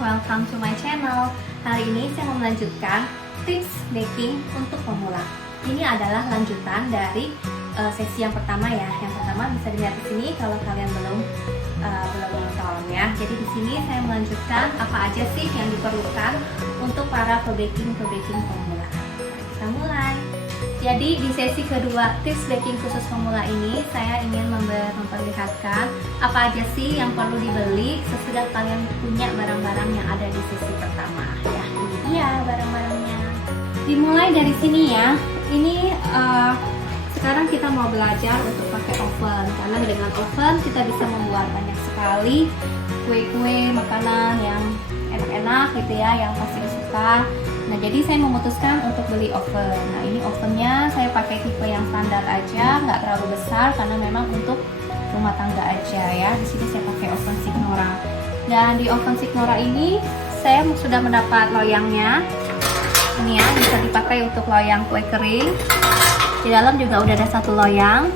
welcome to my channel. Hari ini saya mau melanjutkan tips baking untuk pemula. Ini adalah lanjutan dari sesi yang pertama ya. Yang pertama bisa dilihat di sini kalau kalian belum nonton ya. Jadi di sini saya melanjutkan apa aja sih yang diperlukan untuk para pebaking pemula. Kita mulai. Jadi di sesi kedua tips baking khusus pemula ini saya ingin memperlihatkan apa aja sih yang perlu dibeli sesudah kalian punya barang-barang yang ada di sesi pertama ya. Ini dia barang-barangnya. Dimulai dari sini ya. Ini sekarang kita mau belajar untuk pakai oven, karena dengan oven kita bisa membuat banyak sekali kue-kue, makanan yang enak-enak gitu ya, yang pasti disuka. Nah, jadi saya memutuskan untuk beli oven. Nah, ini ovennya saya pakai tipe yang standar aja, nggak terlalu besar karena memang untuk rumah tangga aja ya. Di sini saya pakai oven Signora. Dan di oven Signora ini saya sudah mendapat loyangnya. Ini ya, bisa dipakai untuk loyang kue kering. Di dalam juga udah ada satu loyang.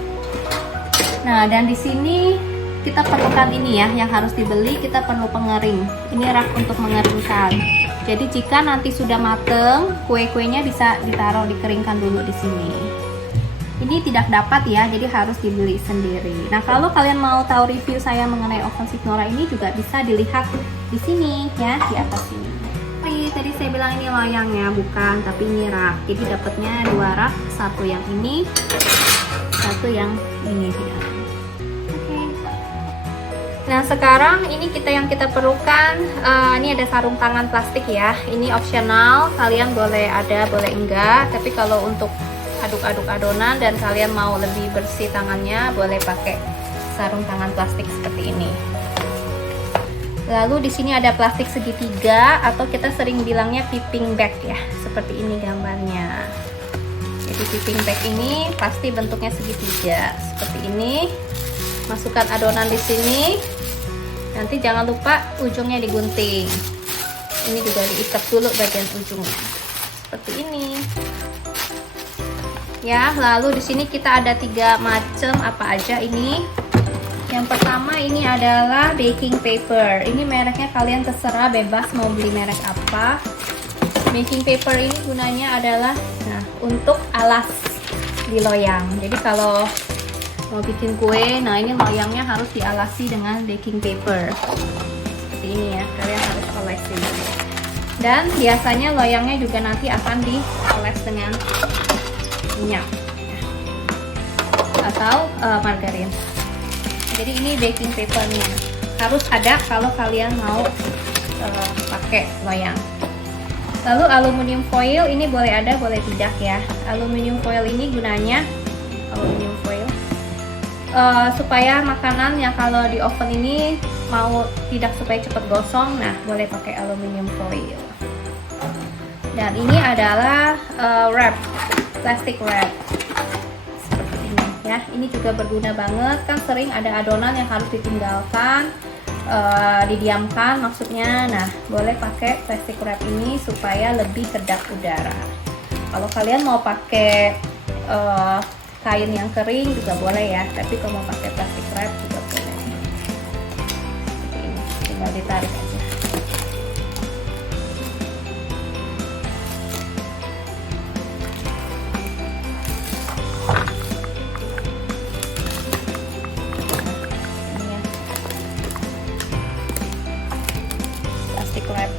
Nah, dan di sini kita perlukan ini ya, yang harus dibeli, kita perlu pengering. Ini rak untuk mengeringkan. Jadi jika nanti sudah mateng, kue-kuenya bisa dikeringkan dulu di sini. Ini tidak dapat ya, jadi harus dibeli sendiri. Nah, kalau kalian mau tahu review saya mengenai oven Signora ini juga bisa dilihat di sini ya, di atas sini. Tadi saya bilang ini loyangnya, bukan, tapi ini rak. Jadi dapatnya dua rak, satu yang ini, satu yang ini. Nah, sekarang ini yang kita perlukan, ini ada sarung tangan plastik ya. Ini opsional, kalian boleh ada, boleh enggak. Tapi kalau untuk aduk-aduk adonan dan kalian mau lebih bersih tangannya, boleh pakai sarung tangan plastik seperti ini. Lalu di sini ada plastik segitiga atau kita sering bilangnya piping bag ya. Seperti ini gambarnya. Jadi piping bag ini pasti bentuknya segitiga seperti ini. Masukkan adonan di sini. Nanti jangan lupa ujungnya digunting. Ini juga diikat dulu bagian ujungnya. Seperti ini. Ya, lalu di sini kita ada 3 macam apa aja ini. Yang pertama ini adalah baking paper. Ini mereknya kalian terserah, bebas mau beli merek apa. Baking paper ini gunanya adalah untuk alas di loyang. Jadi kalau mau bikin kue, nah ini loyangnya harus dialasi dengan baking paper seperti ini ya, kalian harus olesi. Dan biasanya loyangnya juga nanti akan dioles dengan minyak atau margarin. Jadi ini baking papernya harus ada kalau kalian mau pakai loyang. Lalu aluminium foil ini boleh ada, boleh tidak ya. Aluminium foil ini gunanya supaya makanan yang kalau di oven ini mau tidak supaya cepat gosong, nah boleh pakai aluminium foil. Dan ini adalah wrap, plastic wrap seperti ini ya. Ini juga berguna banget, kan sering ada adonan yang harus ditinggalkan, didiamkan maksudnya. Nah, boleh pakai plastic wrap ini supaya lebih kedap udara. Kalau kalian mau pakai kain yang kering juga boleh ya, tapi kalau mau pakai plastic wrap juga boleh. Seperti ini, tinggal ditarik aja. Ini ya, plastic wrap.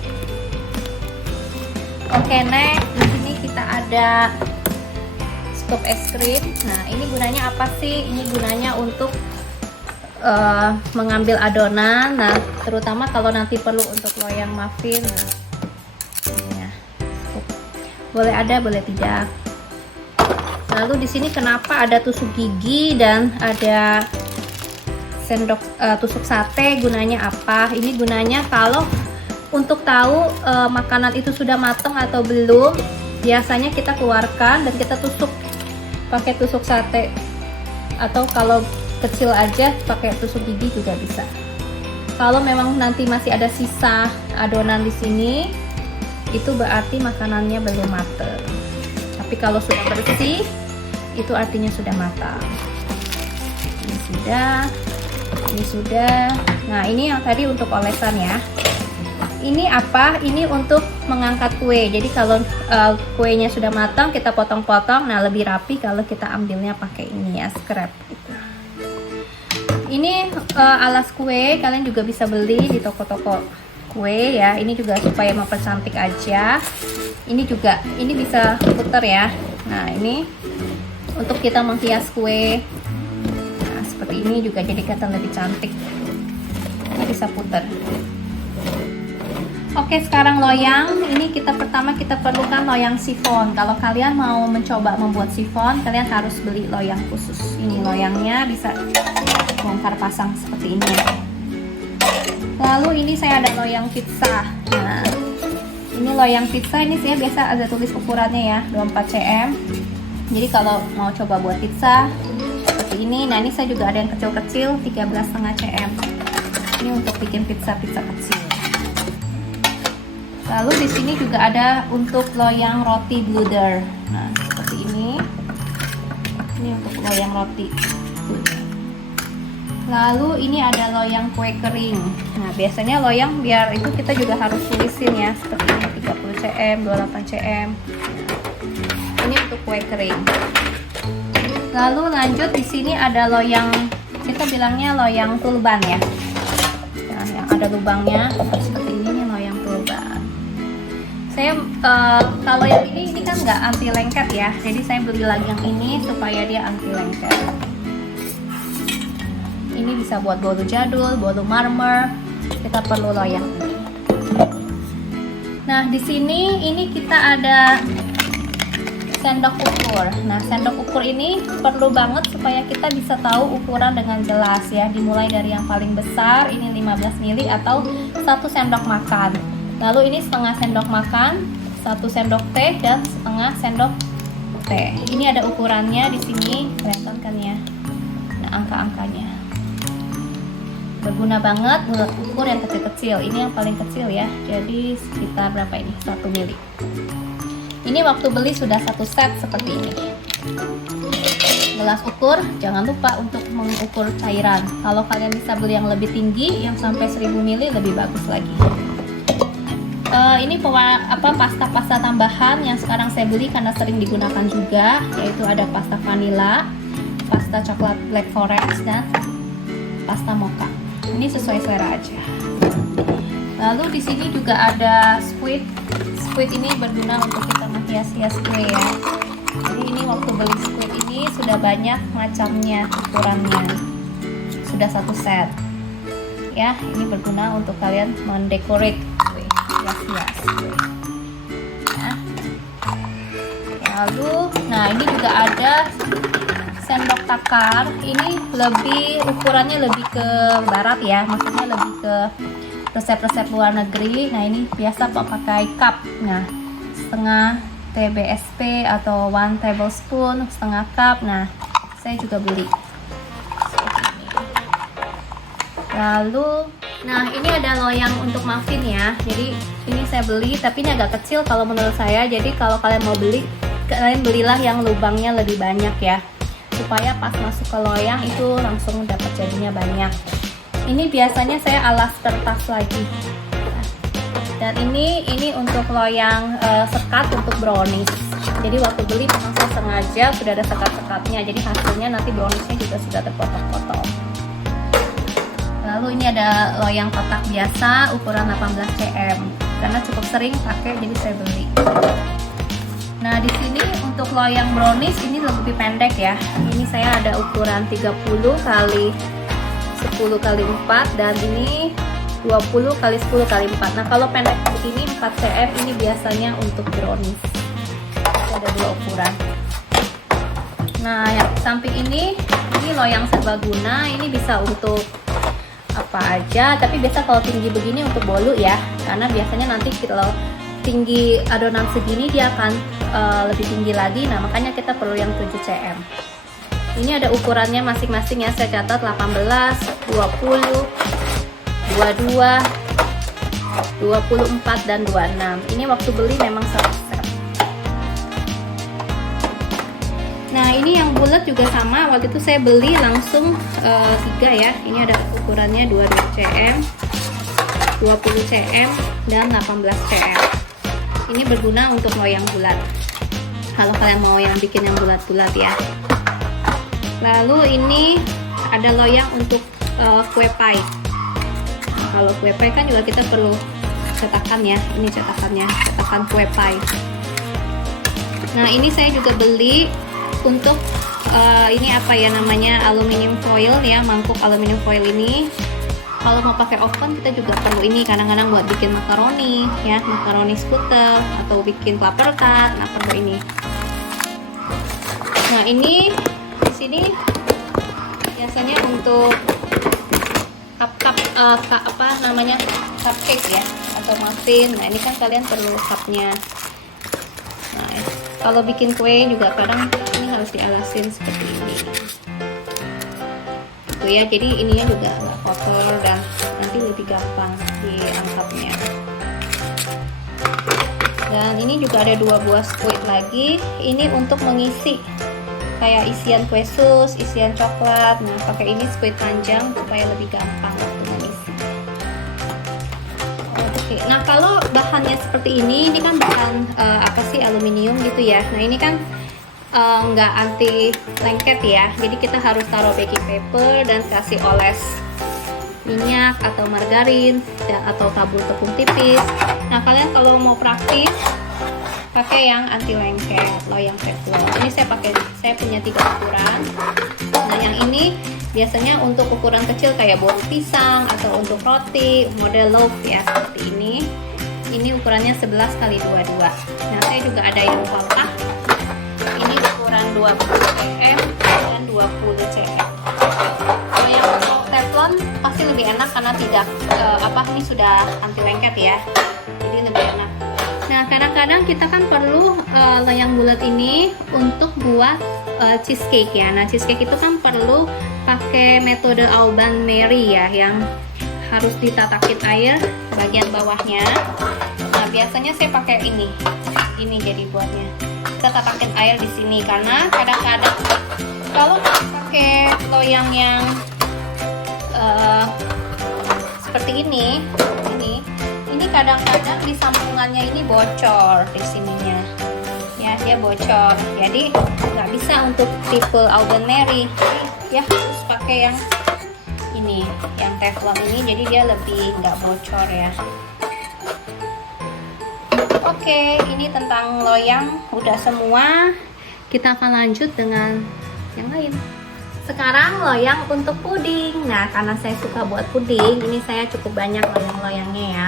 Oke, next di sini kita ada scoop es krim. Nah, ini gunanya apa sih? Ini gunanya untuk mengambil adonan. Nah, terutama kalau nanti perlu untuk loyang muffin. Nah, ini ya. Boleh ada, boleh tidak. Lalu di sini kenapa ada tusuk gigi dan ada sendok tusuk sate? Gunanya apa? Ini gunanya kalau untuk tahu makanan itu sudah matang atau belum. Biasanya kita keluarkan dan kita tusuk pakai tusuk sate, atau kalau kecil aja pakai tusuk gigi juga bisa. Kalau memang nanti masih ada sisa adonan di sini, itu berarti makanannya belum matang. Tapi kalau sudah bersih, itu artinya sudah matang. Ini sudah. Nah, ini yang tadi untuk olesan ya. Ini apa? Ini untuk mengangkat kue. Jadi kalau kuenya sudah matang, kita potong-potong. Nah, lebih rapi kalau kita ambilnya pakai ini ya, scrap gitu. Ini alas kue, kalian juga bisa beli di toko-toko kue ya. Ini juga supaya mempercantik aja. Ini juga, ini bisa puter ya. Nah, ini untuk kita menghias kue. Nah, seperti ini juga jadi kelihatan lebih cantik. Ini bisa puter. Oke, sekarang loyang. Ini pertama kita perlukan loyang sifon. Kalau kalian mau mencoba membuat sifon, kalian harus beli loyang khusus. Ini loyangnya bisa bongkar pasang seperti ini. Lalu ini saya ada loyang pizza. Nah, ini loyang pizza, ini saya biasa ada tulis ukurannya ya, 24 cm. Jadi kalau mau coba buat pizza seperti ini, nah ini saya juga ada yang kecil-kecil, 13,5 cm. Ini untuk bikin pizza-pizza kecil. Lalu di sini juga ada untuk loyang roti bluder. Nah, seperti ini. Ini untuk loyang roti bluder. Lalu ini ada loyang kue kering. Nah, biasanya loyang biar itu kita juga harus tulisin ya, seperti ini 30 cm, 28 cm. Ini untuk kue kering. Lalu lanjut di sini ada loyang, kita bilangnya loyang tulban ya. Nah, yang ada lubangnya seperti ini loyang tulban. Saya kalau yang ini kan nggak anti lengket ya, jadi saya beli lagi yang ini supaya dia anti lengket. Ini bisa buat bolu jadul, bolu marmer. Kita perlu loyang ini. Nah, di sini ini kita ada sendok ukur. Nah, sendok ukur ini perlu banget supaya kita bisa tahu ukuran dengan jelas ya. Dimulai dari yang paling besar, ini 15 ml atau 1 sendok makan. Lalu ini setengah sendok makan, 1 sendok teh dan setengah sendok teh. Ini ada ukurannya di sini, kelihatan kan ya? Nah, angka-angkanya. Berguna banget buat ukur yang kecil-kecil. Ini yang paling kecil ya. Jadi sekitar berapa ini? 1 mili. Ini waktu beli sudah 1 set seperti ini. Gelas ukur, jangan lupa untuk mengukur cairan. Kalau kalian bisa beli yang lebih tinggi, yang sampai 1000 mili lebih bagus lagi. Ini pasta-pasta tambahan yang sekarang saya beli karena sering digunakan juga, yaitu ada pasta vanilla, pasta coklat black forest, dan pasta mocha. Ini sesuai selera aja. Lalu di sini juga ada squid. Squid ini berguna untuk kita menghias-hias kue ya. Jadi ini waktu beli squid ini sudah banyak macamnya, ukurannya. Sudah 1 set. Ya, ini berguna untuk kalian mendekorate kue, hias-hias kue. Nah. Lalu, nah ini juga ada sendok takar. Ini ukurannya lebih ke barat ya, maksudnya lebih ke resep-resep luar negeri. Nah, ini biasa pakai cup. Nah, setengah TBSP atau 1 tablespoon, setengah cup. Nah, saya juga beli seperti ini. Lalu, nah ini ada loyang untuk muffin ya. Jadi ini saya beli, tapi ini agak kecil kalau menurut saya. Jadi kalau kalian mau beli, kalian belilah yang lubangnya lebih banyak ya, supaya pas masuk ke loyang itu langsung dapat jadinya banyak. Ini biasanya saya alas kertas lagi. Dan ini untuk loyang sekat untuk brownies. Jadi waktu beli memang saya sengaja sudah ada sekat-sekatnya. Jadi hasilnya nanti browniesnya juga sudah terpotong-potong. Lalu ini ada loyang kotak biasa ukuran 18 cm. Karena cukup sering pakai, jadi saya beli. Nah, di sini untuk loyang brownies ini lebih pendek ya. Ini saya ada ukuran 30 kali 10 kali 4 dan ini 20 kali 10 kali 4. Nah, kalau pendek begini 4 cm ini biasanya untuk brownies. Ada 2 ukuran. Nah, yang samping ini loyang serbaguna. Ini bisa untuk apa aja, tapi biasa kalau tinggi begini untuk bolu ya. Karena biasanya nanti kalau tinggi adonan segini dia akan lebih tinggi lagi. Nah, makanya kita perlu yang 7 cm. Ini ada ukurannya masing-masing ya, saya catat 18, 20, 22, 24, dan 26. Ini waktu beli memang 1 set. Nah, ini yang bulat juga sama, waktu itu saya beli langsung 3 ya. Ini ada ukurannya 22 cm. 20 cm dan 18 cm. Ini berguna untuk loyang bulat. Kalau kalian mau yang bikin yang bulat-bulat ya. Lalu ini ada loyang untuk kue pie. Kalau kue pie kan juga kita perlu cetakan ya. Ini cetakannya, cetakan kue pie. Nah ini saya juga beli untuk ini apa ya namanya, aluminium foil ya, mangkuk aluminium foil ini. Kalau mau pakai oven kita juga perlu ini kadang-kadang buat bikin makaroni ya, makaroni skutel atau bikin paper cut. Nah perlu ini. Nah ini di sini biasanya untuk cup apa namanya, cupcake ya atau muffin. Nah ini kan kalian perlu cupnya. Nah kalau bikin kue juga kadang ini harus dialasin seperti ini. Gitu ya, jadi ininya juga nggak kotor dan nanti lebih gampang diangkatnya. Dan ini juga ada 2 buah squid lagi. Ini untuk mengisi kayak isian kue sus, isian coklat. Nah pakai ini squid panjang supaya lebih gampang untuk mengisi. Oke, nah kalau bahannya seperti ini kan bahan apa sih, aluminium gitu ya. Nah ini kan nggak anti lengket ya, jadi kita harus taruh baking paper dan kasih oles minyak atau margarin atau tabur tepung tipis. Nah kalian kalau mau praktis pakai yang anti lengket, loyang teflon. Ini saya punya 3 ukuran. Nah yang ini biasanya untuk ukuran kecil kayak bolu pisang atau untuk roti model loaf ya, seperti ini. Ini ukurannya 11 x 22. Nah saya juga ada yang kotak. Ini ukuran 20 cm dan 20 cm. Kalau yang untuk teflon pasti lebih enak karena tidak ini sudah anti lengket ya, jadi lebih enak. Nah kadang-kadang kita kan perlu loyang bulat ini untuk buat cheesecake ya. Nah cheesecake itu kan perlu pakai metode Alban Mary ya, yang harus ditatakin air bagian bawahnya. Nah biasanya saya pakai ini jadi buatnya. Kita tatakin air di sini karena kadang-kadang kalau pakai loyang yang seperti ini kadang-kadang di sambungannya ini bocor di sininya ya, dia bocor, jadi nggak bisa untuk tipe Alban Mary ya, harus pakai yang ini, yang teflon ini, jadi dia lebih nggak bocor ya. Oke, ini tentang loyang udah semua. Kita akan lanjut dengan yang lain. Sekarang loyang untuk puding. Nah, karena saya suka buat puding, ini saya cukup banyak loyang-loyangnya ya.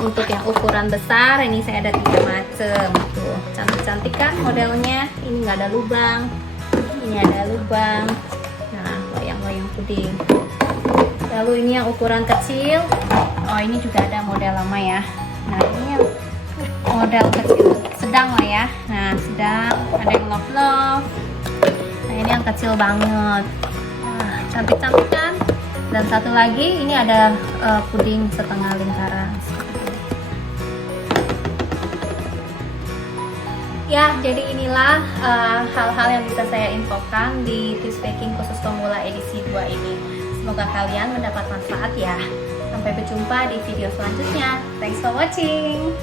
Untuk yang ukuran besar, ini saya ada 3 macam. Tuh, cantik-cantik kan modelnya. Ini nggak ada lubang. Ini ada lubang. Nah, loyang-loyang puding. Lalu ini yang ukuran kecil. Oh, ini juga ada model lama ya. Nah, ini yang model kecil sedang lah ya. Nah sedang, ada yang love. Nah ini yang kecil banget. Nah cantik-cantik kan. Dan satu lagi ini ada puding setengah lingkaran. Ya jadi inilah hal-hal yang bisa saya infokan di tips baking khusus pemula edisi 2 ini. Semoga kalian mendapat manfaat ya. Sampai berjumpa di video selanjutnya. Thanks for watching.